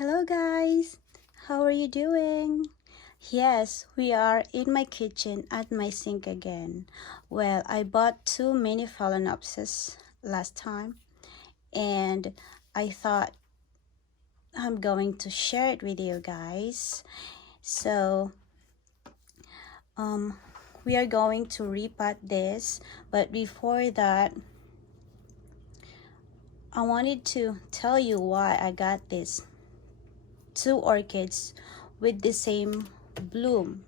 Hello guys, how are you doing? Yes, we are in my kitchen at my sink again. Well, I bought two Mini Phalaenopsis last time and I thought I'm going to share it with you guys. So we are going to repot this, but before that I wanted to tell you why I got these two orchids with the same bloom.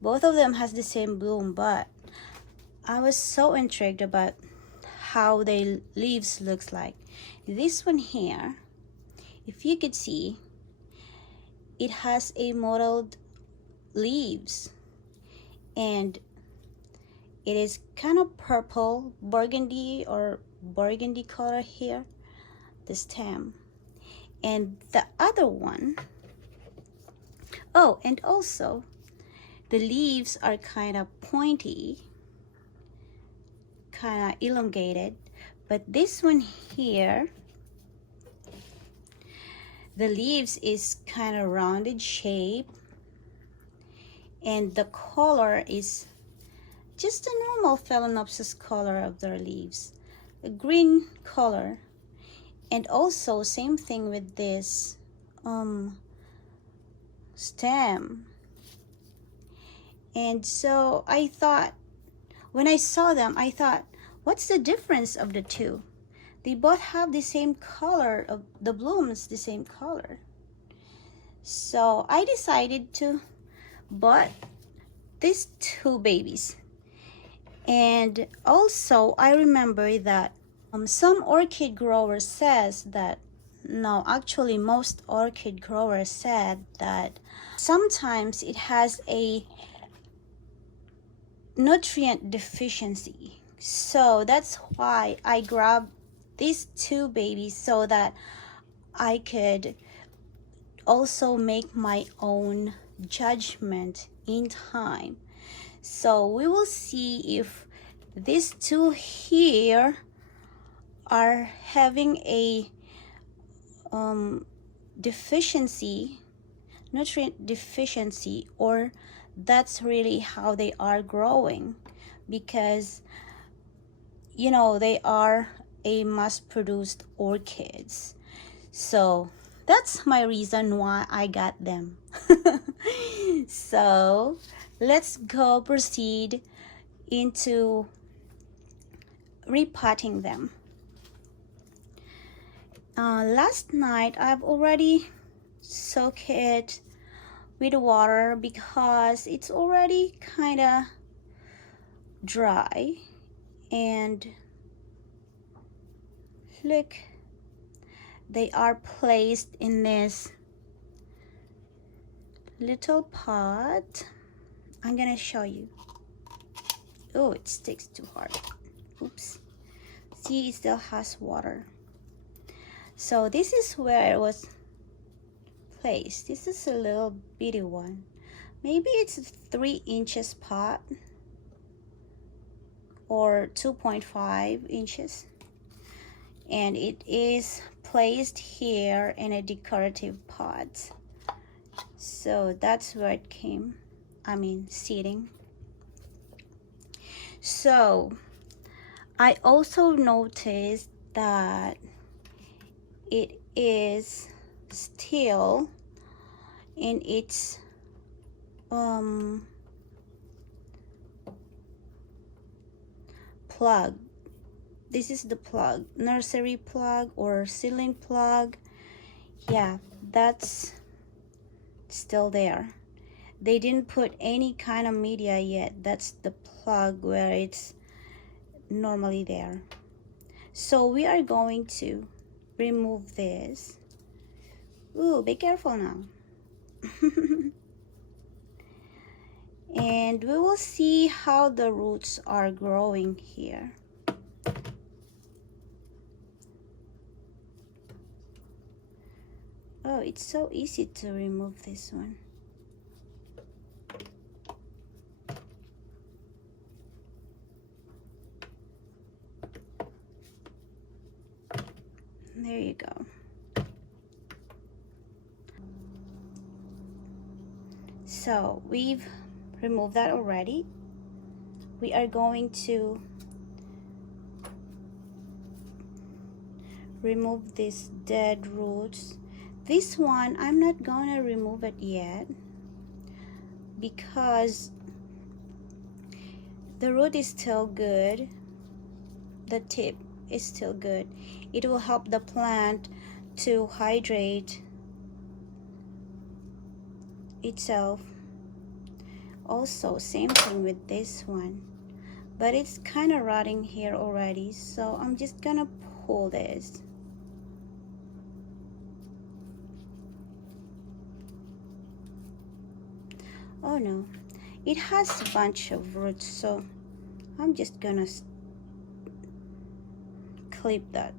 Both of them has the same bloom, but I was so intrigued about how their leaves looks like. This one here, if you could see, it has a mottled leaves and it is kind of purple burgundy or burgundy color here, the stem. And the other one, oh, and also the leaves are kind of pointy, kind of elongated, but this one here, the leaves is kind of rounded shape and the color is just a normal Phalaenopsis color of their leaves, a green color. And also same thing with this stem. And so I thought, when I saw them, I thought, what's the difference of the two? They both have the same color of the blooms, the same color. So I decided to buy these two babies. And also I remember that some orchid growers says that, no, actually most orchid growers said that sometimes it has a nutrient deficiency. So that's why I grabbed these two babies so that I could also make my own judgment in time. So we will see if these two here are having a deficiency, nutrient deficiency, or that's really how they are growing, because you know they are a mass-produced orchids. So that's my reason why I got them. So let's go proceed into repotting them. Last night I've already soaked it with water because it's already kind of dry. And look, they are placed in this little pot. I'm gonna show you. Oh, it sticks too hard. Oops. See, it still has water. So this is where it was placed. This is a little bitty one. Maybe it's a 3 inches pot or 2.5 inches. And it is placed here in a decorative pot. So that's where it came, sitting. So I also noticed that it is still in its plug. This is the plug, nursery plug or ceiling plug. Yeah, that's still there. They didn't put any kind of media yet. That's the plug where it's normally there. So we are going to remove this. Ooh, be careful now. And we will see how the roots are growing here. Oh, it's so easy to remove this one. There you go. So we've removed that already. We are going to remove these dead roots. This one, I'm not gonna remove it yet because the root is still good. The tip is still good. It will help the plant to hydrate itself. Also, same thing with this one, but it's kind of rotting here already, so I'm just gonna pull this. Oh no, it has a bunch of roots, so I'm just gonna clip that.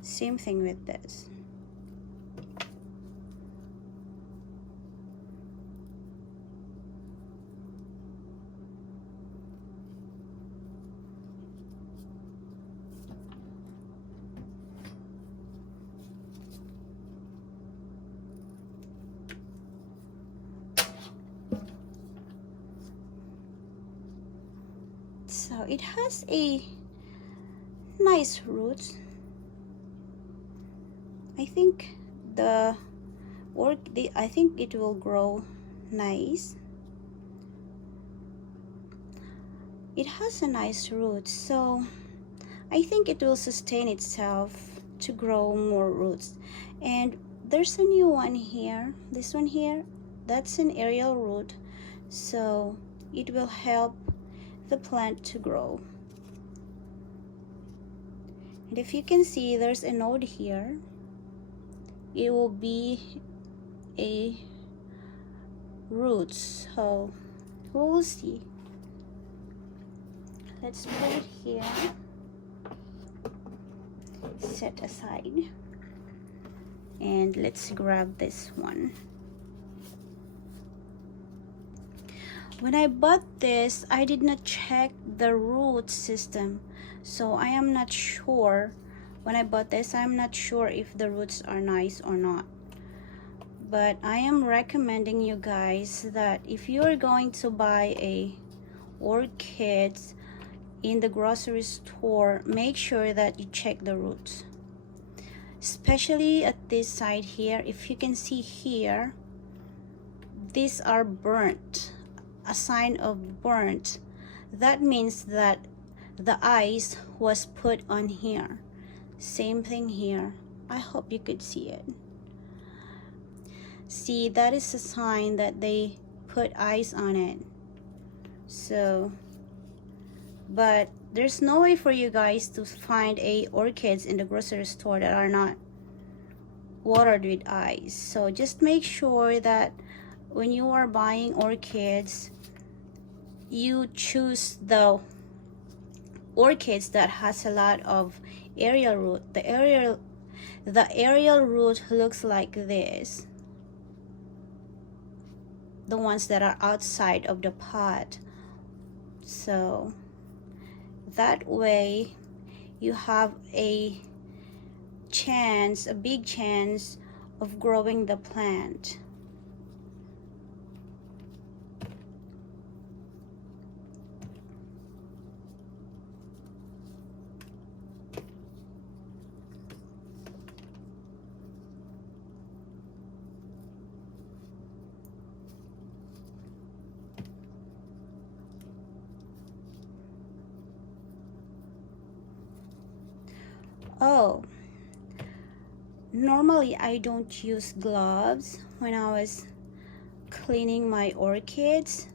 Same thing with this. So it has a nice roots. I think I think it will grow nice. It has a nice root, so I think it will sustain itself to grow more roots. And there's a new one here. This one here, that's an aerial root, so it will help the plant to grow. And if you can see, there's a node here. It will be a root, so we'll see. Let's put it here, set aside, and let's grab this one. When I bought this, I did not check the root system, so I am not sure. When I bought this, I'm not sure if the roots are nice or not. But I am recommending you guys that if you are going to buy a orchids in the grocery store, make sure that you check the roots. Especially at this side here, if you can see here, these are burnt. A sign of burnt. That means that the ice was put on here. Same thing here. I hope you could see it. See, that is a sign that they put ice on it. So, but there's no way for you guys to find orchids in the grocery store that are not watered with ice. So just make sure that when you are buying orchids, you choose the orchids that has a lot of aerial root. The aerial root looks like this. The ones that are outside of the pot. So that way you have a chance, a big chance of growing the plant. Oh, normally I don't use gloves when I was cleaning my orchids,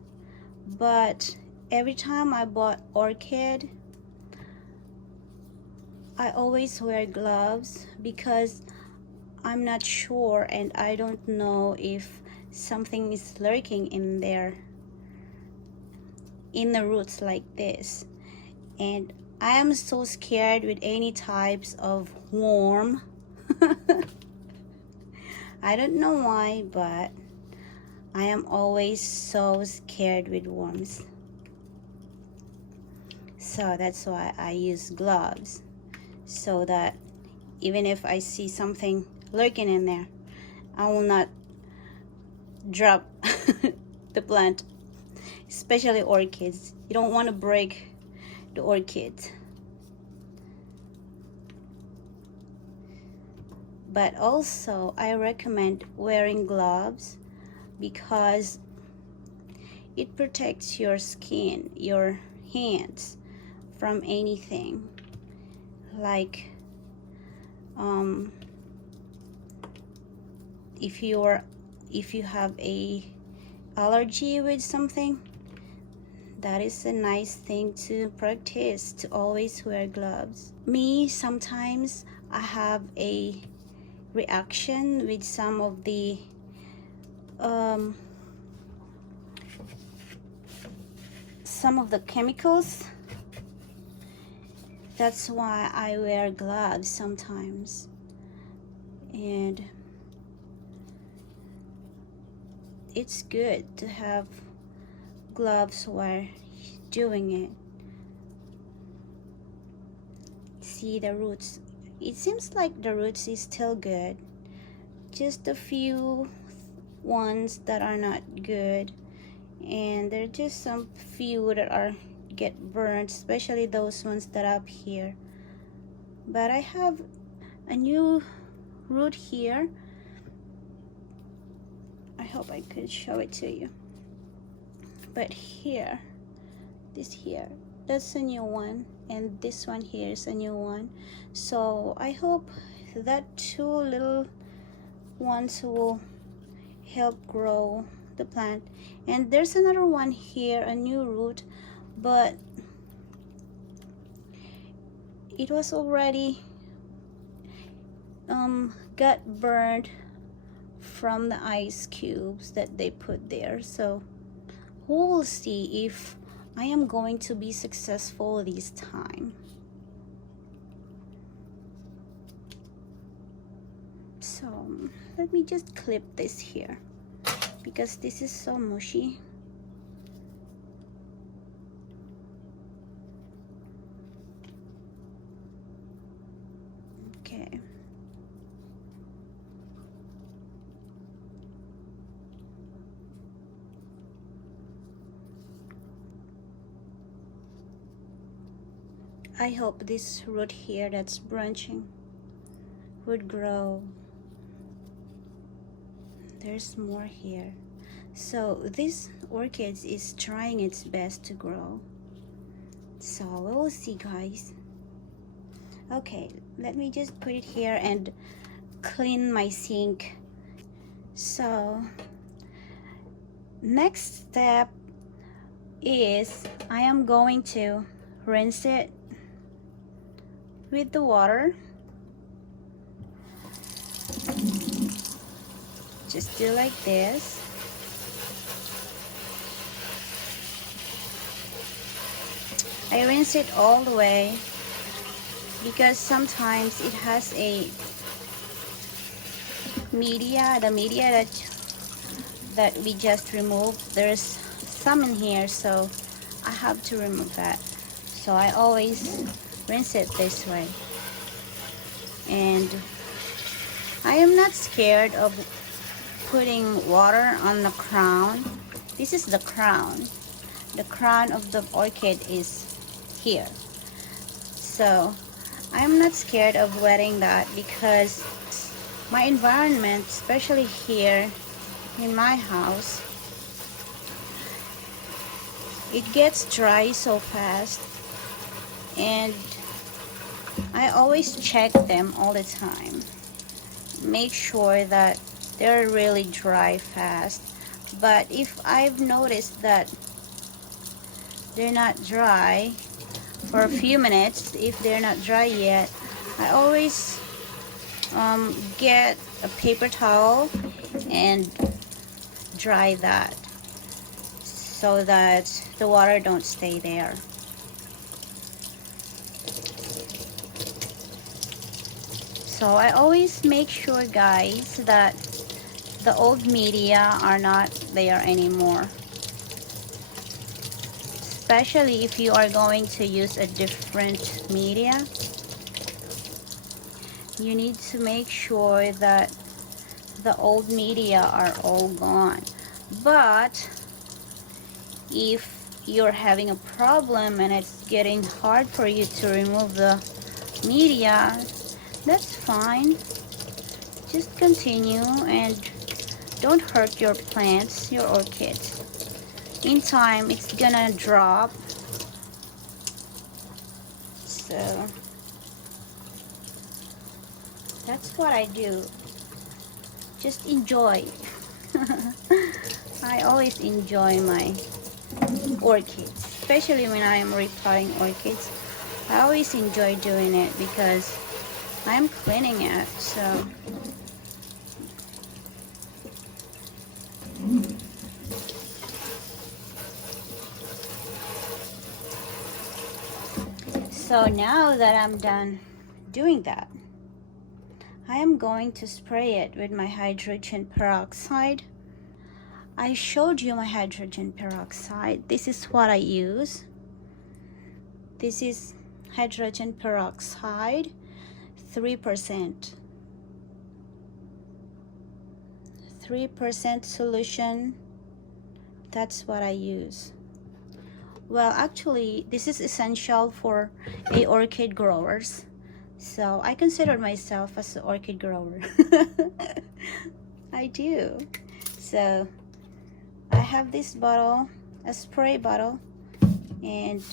but every time I bought orchid, I always wear gloves because I'm not sure and I don't know if something is lurking in there, in the roots like this. And I am so scared with any types of worm. I don't know why, but I am always so scared with worms. So that's why I use gloves, so that even if I see something lurking in there, I will not drop the plant, especially orchids. You don't want to break the orchid. But also I recommend wearing gloves because it protects your skin, your hands, from anything like if you have a allergy with something, that is a nice thing to practice, to always wear gloves. Me, sometimes I have a reaction with some of the chemicals. That's why I wear gloves sometimes. And it's good to have gloves while doing it. See the roots. It seems like the roots is still good. Just a few ones that are not good. And there are just some few that are get burnt, especially those ones that are up here. But I have a new root here. I hope I could show it to you. But here, this here, that's a new one, and this one here is a new one. So I hope that two little ones will help grow the plant. And there's another one here, a new root, but it was already got burned from the ice cubes that they put there. So we will see if I am going to be successful this time. So let me just clip this here because this is so mushy. Okay. I hope this root here that's branching would grow. There's more here. So this orchid is trying its best to grow. So we'll see, guys. Okay, let me just put it here and clean my sink. So next step is I am going to rinse it with the water. Just do like this. I rinse it all the way because sometimes it has a media, the media that we just removed. There's some in here, so I have to remove that. So I always rinse it this way. And I am not scared of putting water on the crown. This is the crown. The crown of the orchid is here. So I'm not scared of wetting that because my environment, especially here in my house, it gets dry so fast, and I always check them all the time. Make sure that they're really dry fast. But if I've noticed that they're not dry for a few minutes, if they're not dry yet, I always get a paper towel and dry that so that the water don't stay there. So I always make sure, guys, that the old media are not there anymore. Especially if you are going to use a different media, you need to make sure that the old media are all gone. But if you're having a problem and it's getting hard for you to remove the media, that's fine. Just continue and don't hurt your plants, your orchids. In time, it's gonna drop. So that's what I do. Just enjoy. I always enjoy my orchids, especially when I am repotting orchids. I always enjoy doing it because I'm cleaning it. So now that I'm done doing that, I am going to spray it with my hydrogen peroxide. I showed you my hydrogen peroxide. This is what I use. This is hydrogen peroxide, 3%. 3% solution. That's what I use. Well, actually, this is essential for a orchid growers. So I consider myself as an orchid grower. I do. So I have this bottle, a spray bottle, and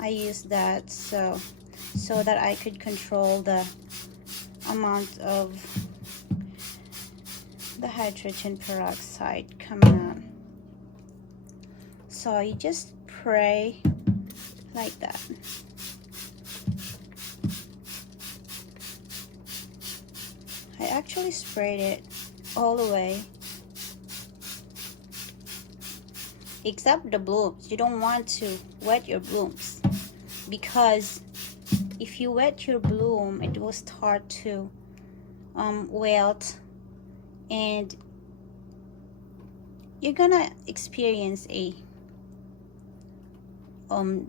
I use that so that I could control the amount of the hydrogen peroxide coming out. So you just spray like that. I actually sprayed it all the way, except the blooms. You don't want to wet your blooms, because if you wet your bloom, it will start to wilt, and you're gonna experience a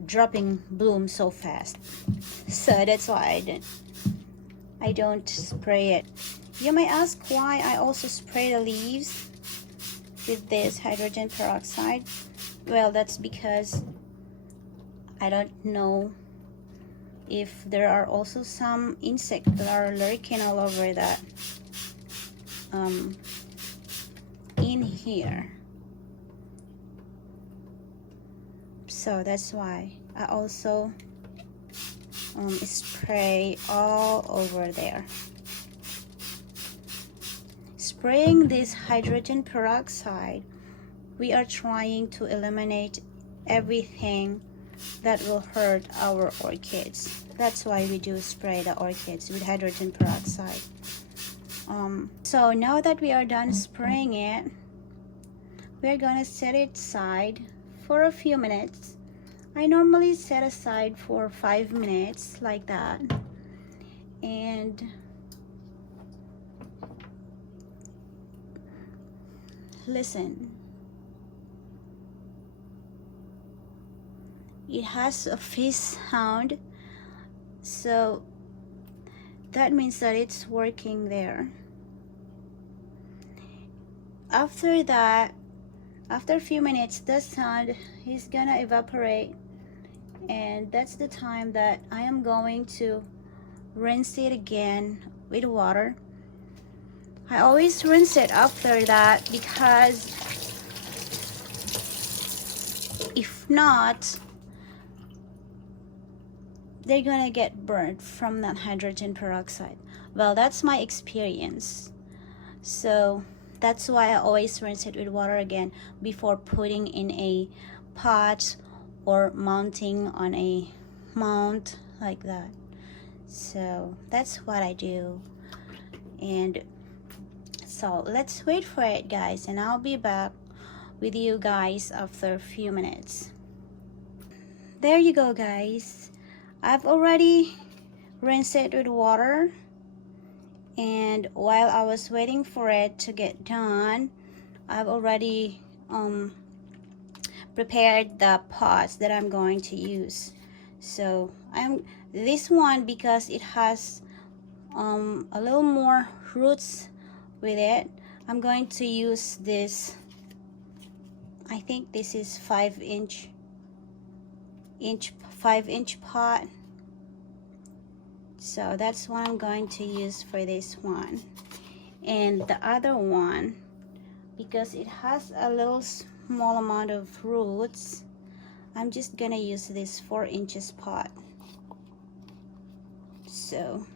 dropping bloom so fast. So that's why I don't spray it. You may ask why I also spray the leaves with this hydrogen peroxide. Well, that's because I don't know if there are also some insects that are lurking all over that in here. So that's why I also spray all over there. Spraying this hydrogen peroxide, we are trying to eliminate everything that will hurt our orchids. That's why we do spray the orchids with hydrogen peroxide. So now that we are done spraying it, we're gonna set it aside for a few minutes. I normally set aside for 5 minutes like that. And listen, it has a fizz sound, so that means that it's working there. After that, after a few minutes, the sound is gonna evaporate, and that's the time that I am going to rinse it again with water. I always rinse it after that, because if not, they're gonna get burnt from that hydrogen peroxide. Well, that's my experience. So that's why I always rinse it with water again before putting in a pot or mounting on a mount like that. So that's what I do. And so let's wait for it, guys, and I'll be back with you guys after a few minutes. There you go, guys. I've already rinsed it with water, and while I was waiting for it to get done, I've already prepared the pots that I'm going to use. So this one, because it has a little more roots with it, I'm going to use this, I think this is 5-inch pot. So that's what I'm going to use for this one. And the other one, because it has a little small amount of roots, I'm just gonna use this 4 inches pot. So,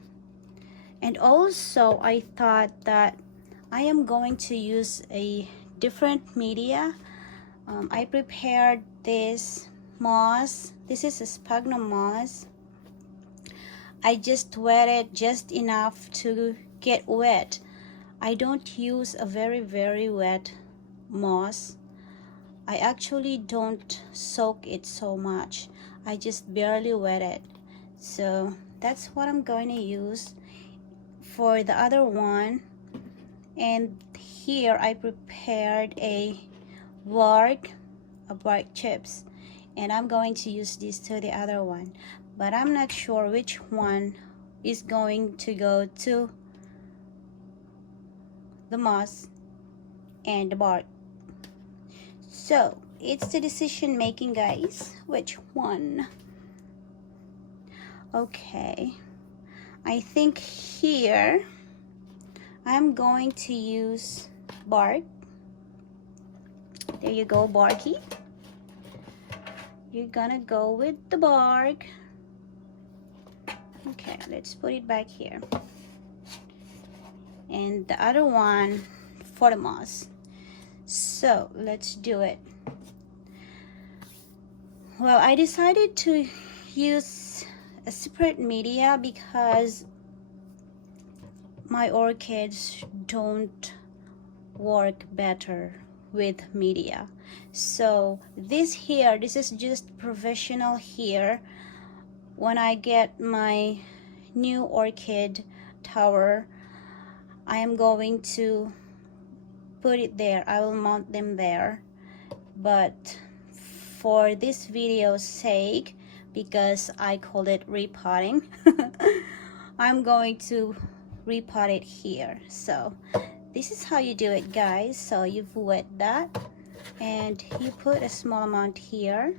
and also I thought that I am going to use a different media. I prepared this moss. This is a sphagnum moss. I just wet it just enough to get wet. I don't use a very wet moss. I actually don't soak it so much. I just barely wet it. So that's what I'm going to use for the other one. And here I prepared a bark chips, and I'm going to use this to the other one, but I'm not sure which one is going to go to the moss and the bark. So it's the decision making, guys, which one. Okay, I think here I'm going to use bark. There you go, barky. You're gonna go with the bark. Okay, let's put it back here. And the other one for the moss. So let's do it. Well, I decided to use a separate media because my orchids don't work better with media. So this is just professional here. When I get my new orchid tower, I am going to put it there. I will mount them there. But for this video's sake, because I called it repotting, I'm going to repot it here. So this is how you do it, guys. So you've wet that and you put a small amount here.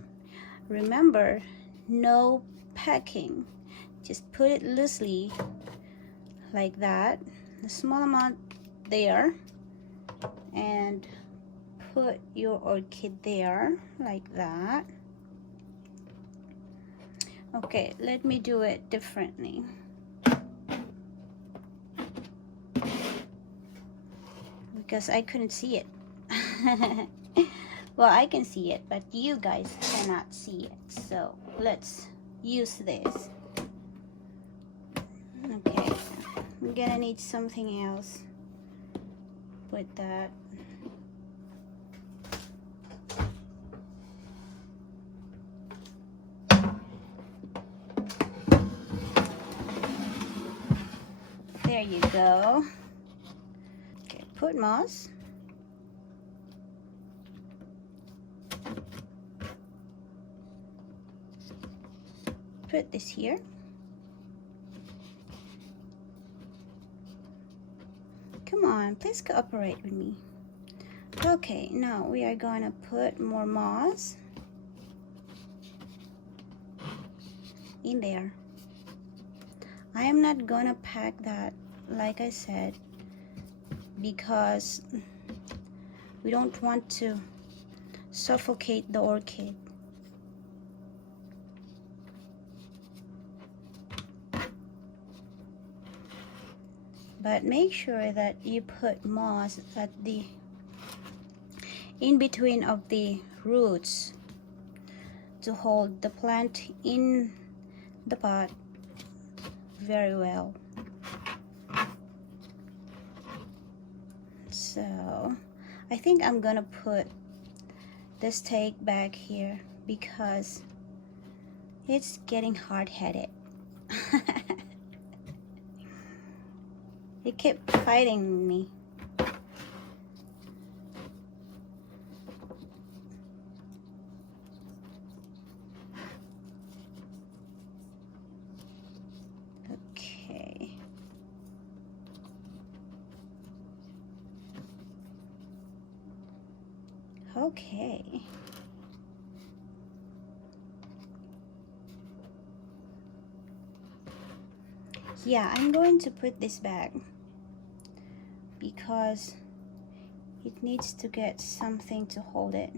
Remember, no packing, just put it loosely like that, a small amount there, and put your orchid there like that. Okay, let me do it differently. Because I couldn't see it. Well, I can see it, but you guys cannot see it. So let's use this. Okay, I'm gonna need something else with that. There you go. Okay, put moss. Put this here. Come on, please cooperate with me. Okay, now we are gonna put more moss in there. I am not gonna pack that, like I said, because we don't want to suffocate the orchid. But make sure that you put moss at the in between of the roots to hold the plant in the pot very well. So I think I'm gonna put the stake back here because it's getting hard-headed. It kept fighting me. Okay. Okay. Yeah, I'm going to put this back because it needs to get something to hold it.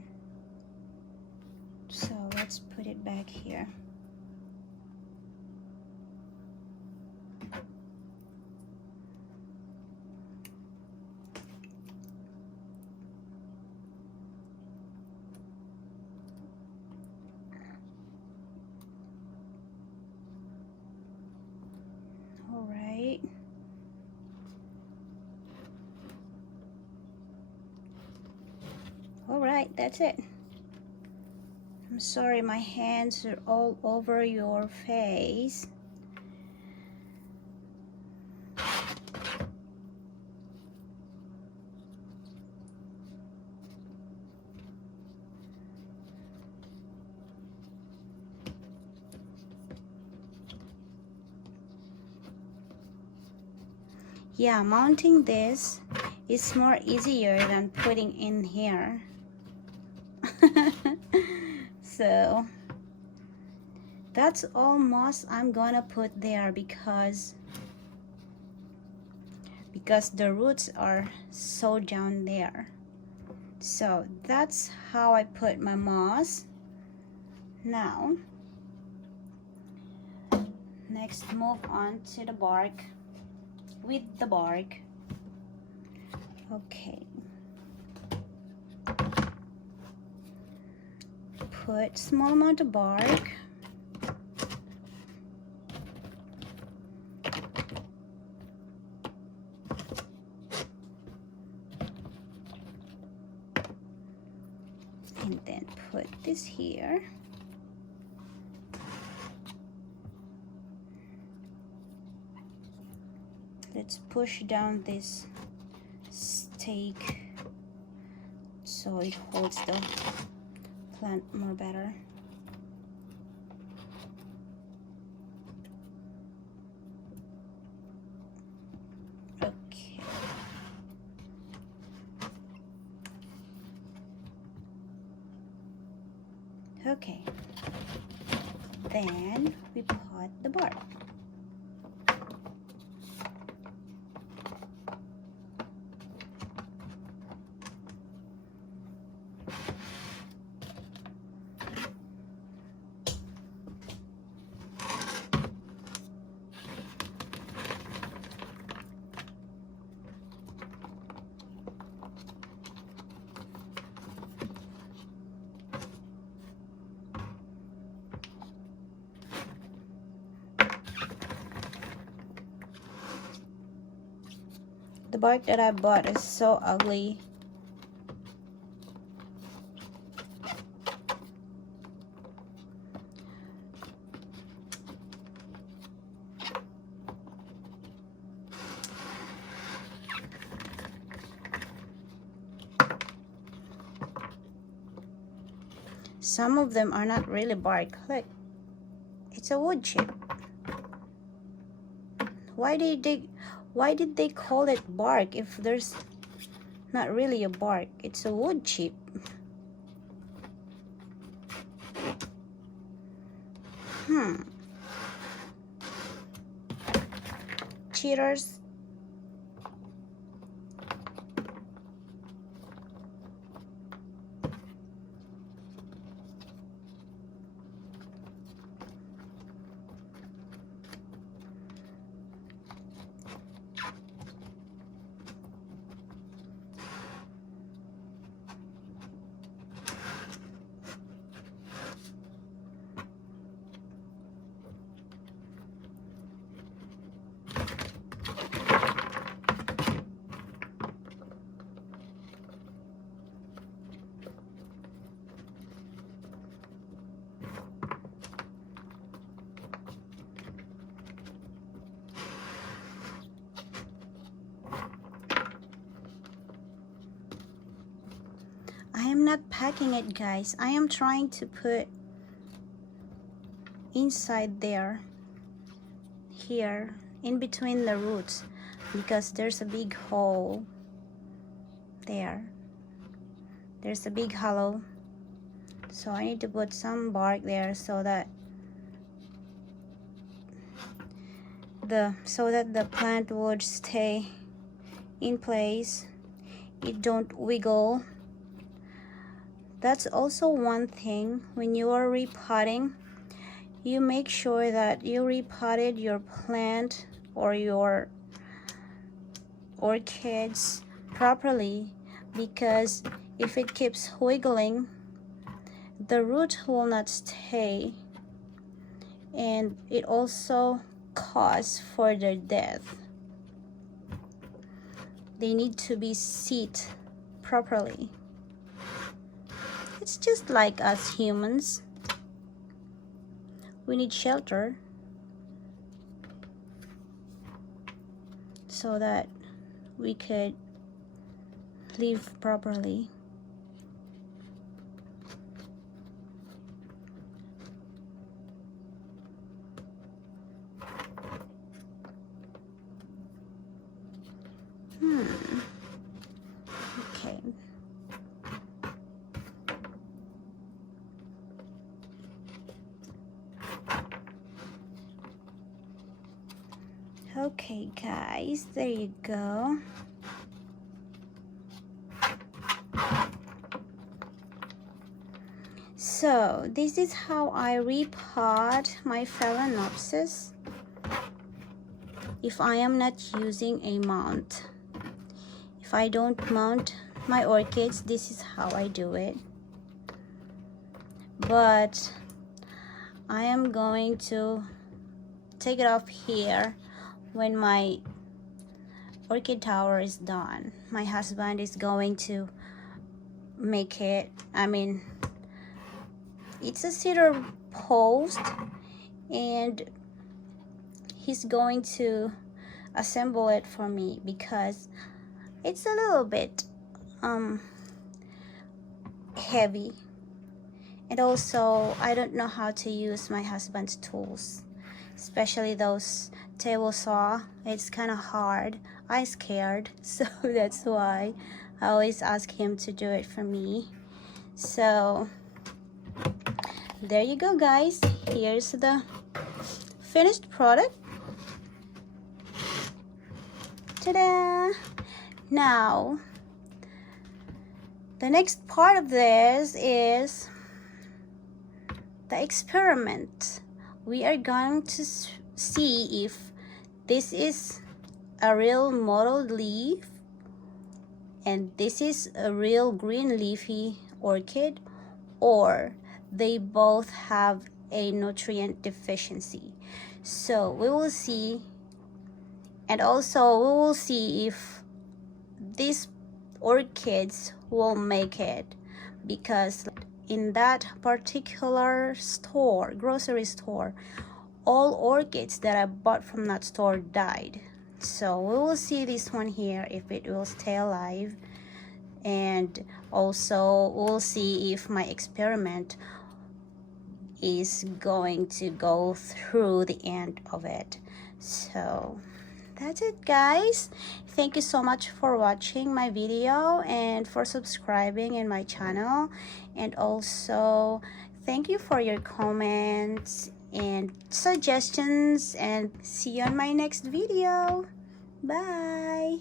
So let's put it back here. All right. All right, that's it. I'm sorry, my hands are all over your face. Yeah, mounting this is more easier than putting in here. So that's all moss I'm gonna put there because the roots are so down there. So that's how I put my moss. Now next, move on to the bark. With the bark, okay, put small amount of bark. And then put this here. Let's push down this stake so it holds the plant more better. Okay. Okay. Then we pot the bark. The bark that I bought is so ugly. Some of them are not really bark. Look, it's a wood chip. Why did they call it bark if there's not really a bark? It's a wood chip. Cheaters. I am not packing it, guys. I am trying to put inside there, here, in between the roots, because there's a big hole there. there's a big hollow, so I need to put some bark there so that the plant would stay in place, it don't wiggle. That's also one thing when you are repotting. You make sure that you repotted your plant or your orchids properly, because if it keeps wiggling, the root will not stay, and it also cause further death. They need to be seated properly. It's just like us humans. We need shelter so that we could live properly. Okay. Okay, guys, there you go. So this is how I repot my Phalaenopsis if I am not using a mount. If I don't mount my orchids, this is how I do it. But I am going to take it off here when my orchid tower is done. My husband is going to make it. It's a cedar post, and he's going to assemble it for me because it's a little bit heavy, and also I don't know how to use my husband's tools, especially those table saw. It's kind of hard. I'm scared, so that's why I always ask him to do it for me. So there you go, guys. Here's the finished product. Ta-da! Now the next part of this is the experiment. We are going to see if this is a real mottled leaf and this is a real green leafy orchid, or they both have a nutrient deficiency. So we will see, and also we will see if these orchids will make it, because in that particular store, grocery store, all orchids that I bought from that store died. So we will see this one here if it will stay alive, and also we'll see if my experiment is going to go through the end of it. So that's it, guys. Thank you so much for watching my video and for subscribing in my channel, and also thank you for your comments and suggestions, and see you on my next video. Bye.